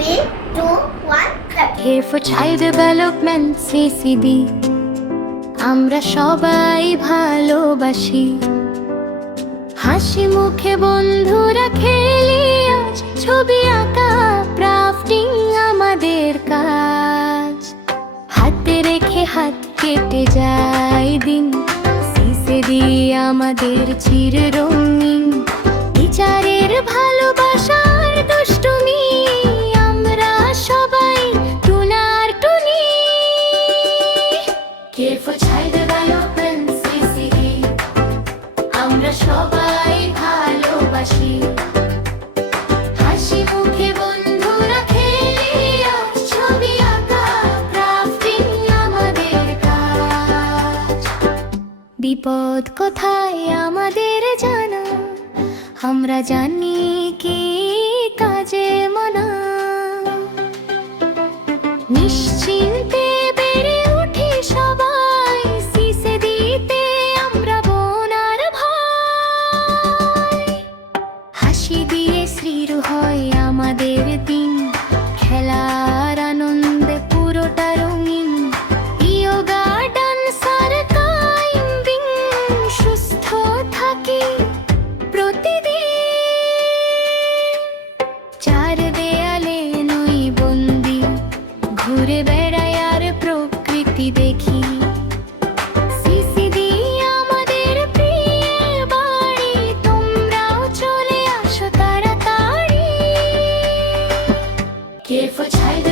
3, 2, 1, clap. Here for Child Development CCD আমরা সবাই ভালোবাসি, হাসি মুখে বন্ধুরা খেলি আজ, ছবি আঁকা ক্রাফটিং আমাদের কাজ। হাতে রেখে হাত কেটে যায় দিন, সিসিডি আমাদের চির রঙিন। টিচারের ভালোবাসার দুষ্টুমি, আমরা সবাই toner Tuni. Care for Child Development CCD আমরা সবাই ভালোবাসি, হাসি মুখে বন্ধুরা খেলি আজ, ছবি আঁকা ক্রাফটিং আমাদের কাজ। বিপদ কোথায় আমাদের জানা, আমরা জানি কি কাজে মনা। নিশ্চিন্তে বেড়ে উঠি সবাই, সিসিডিতে আমরা বোন আর ভাই। হাসি দিয়ে শুরু হয় আমাদের দিন, খেলার আনন্দে পুরোটা রঙিন। ইয়োগা ডান্স আর ক্লাইম্বিং, সুস্থ থাকি প্রতিদিন। চার দেয়ালে নই বন্দি, ঘুরে বেড়াই আর প্রকৃতি দেখি। সিসিডি আমাদের প্রিয় বাড়ি, তোমরাও চলে আসো তাড়াতাড়ি। Care for Child